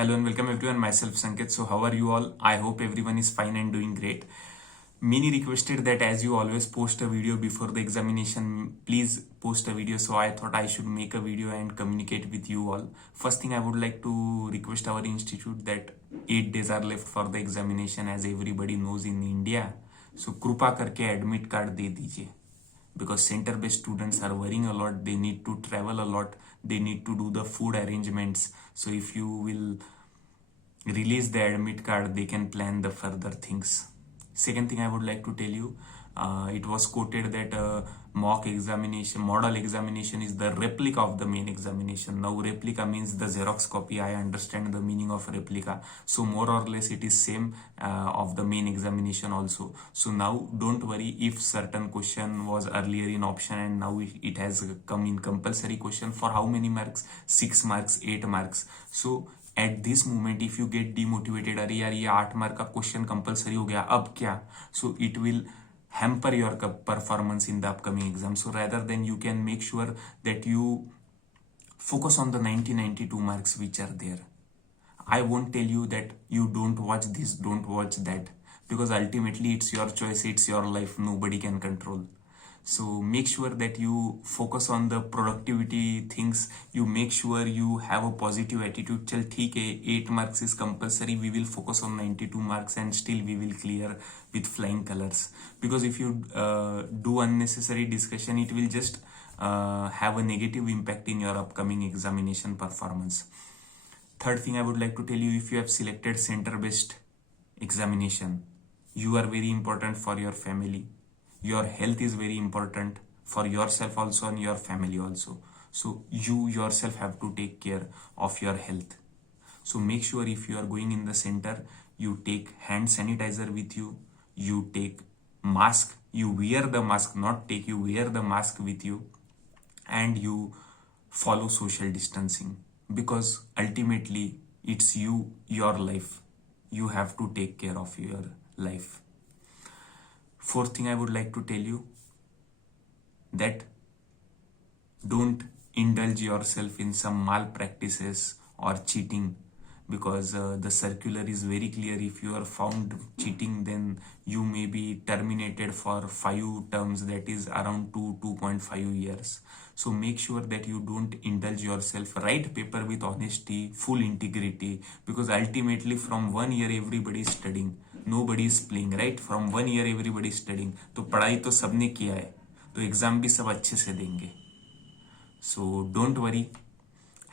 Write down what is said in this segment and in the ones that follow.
Hello and welcome everyone. Myself Sanket. So how are you all? I hope everyone is fine and doing great. Many requested that as you always post a video before the examination, please post a video. So I thought I should make a video and communicate with you all. First thing I would like to request our institute that 8 days are left for the examination as everybody knows in India. So कृपा करके admit card दे दीजिए. Because center based students are worrying a lot, they need to travel a lot, they need to do the food arrangements. So if you will release the admit card, they can plan the further things. Second thing I would like to tell you, it was quoted that mock examination, model examination is the replica of the main examination. Now replica means the Xerox copy. I understand the meaning of replica. So more or less it is same of the main examination also. So now don't worry if certain question was earlier in option and now it has come in compulsory question. For how many marks? 6 marks, 8 marks. So at this moment if you get demotivated, अरे यार ये 8 mark का question compulsory हो गया, अब क्या? So it will hamper your performance in the upcoming exam. So rather than you can make sure that you focus on the 92 marks which are there. I won't tell you that you don't watch this, don't watch that, because ultimately it's your choice, it's your life, nobody can control. So make sure that you focus on the productivity things. You make sure you have a positive attitude. Chal theek hai, 8 marks is compulsory, we will focus on 92 marks and still we will clear with flying colors. Because if you do unnecessary discussion, it will just have a negative impact in your upcoming examination performance. Third thing I would like to tell you, if you have selected center based examination, you are very important for your family. Your health is very important for yourself also and your family also. So you yourself have to take care of your health. So make sure if you are going in the center, you take hand sanitizer with you, you take mask, you wear the mask, not take, you wear the mask with you, and you follow social distancing, because ultimately it's you, your life. You have to take care of your life. Fourth thing I would like to tell you, that don't indulge yourself in some malpractices or cheating, because the circular is very clear. If you are found cheating, then you may be terminated for 5 terms, that is around 2.5 years. So make sure that you don't indulge yourself. Write paper with honesty, full integrity, because ultimately from 1 year everybody is studying, nobody is playing, right? From 1 year everybody is studying. तो पढ़ाई तो सबने किया है, तो exam भी सब अच्छे से देंगे. So don't worry,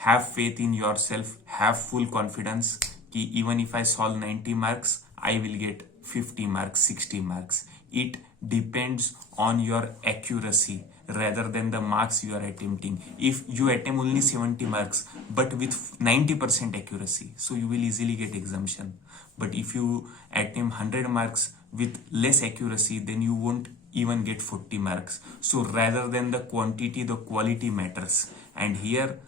have faith in yourself, have full confidence कि even if I solve 90 marks, I will get 50 marks, 60 marks. It depends on your accuracy rather than the marks you are attempting. If you attempt only 70 marks but with 90% accuracy, so you will easily get exemption. But if you attempt 100 marks with less accuracy, then you won't even get 40 marks. So rather than the quantity, the quality matters. And here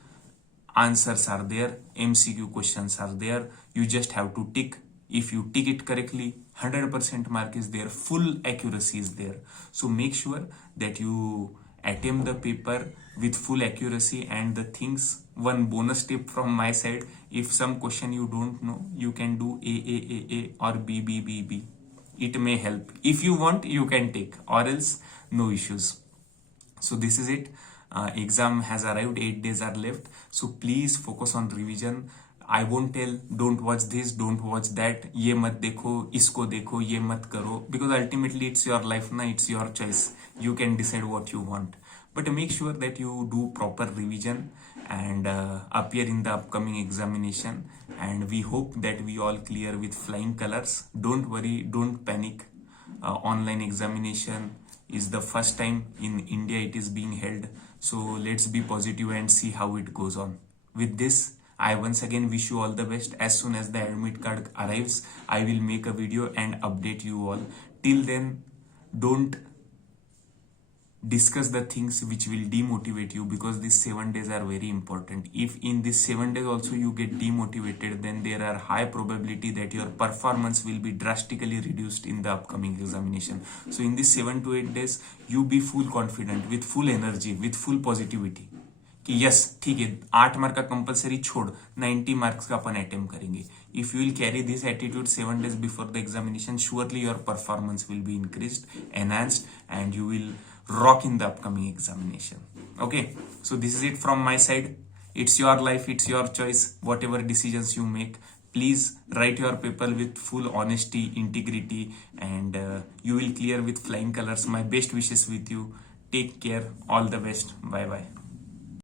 answers are there, MCQ questions are there, you just have to tick. If you tick it correctly, 100% mark is there, full accuracy is there. So make sure that you attempt the paper with full accuracy. And the things, one bonus tip from my side, if some question you don't know, you can do A or B. It may help. If you want, you can take, or else no issues. So this is it. Exam has arrived, 8 days are left. So please focus on revision. I won't tell don't watch this, don't watch that, ये मत देखो, इसको देखो, ये मत करो, because ultimately it's your life na, it's your choice. You can decide what you want. But make sure that you do proper revision and appear in the upcoming examination. And we hope that we all clear with flying colors. Don't worry, don't panic. Online examination is the first time in India it is being held. So let's be positive and see how it goes on. With this, I once again wish you all the best. As soon as the admit card arrives, I will make a video and update you all. Till then, don't discuss the things which will demotivate you, because these 7 days are very important. If in these 7 days also you get demotivated, then there are high probability that your performance will be drastically reduced in the upcoming examination. So in these 7 to 8 days, you be full confident, with full energy, with full positivity. कि yes ठीक है 8 mark का compulsory छोड़ 90 marks का अपन attempt करेंगे. If you will carry this attitude 7 days before the examination, surely your performance will be increased, enhanced, and you will rock in the upcoming examination. Okay, so this is it from my side. It's your life, it's your choice. Whatever decisions you make, please write your paper with full honesty, integrity, and you will clear with flying colors. My best wishes with you. Take care. All the best. Bye bye.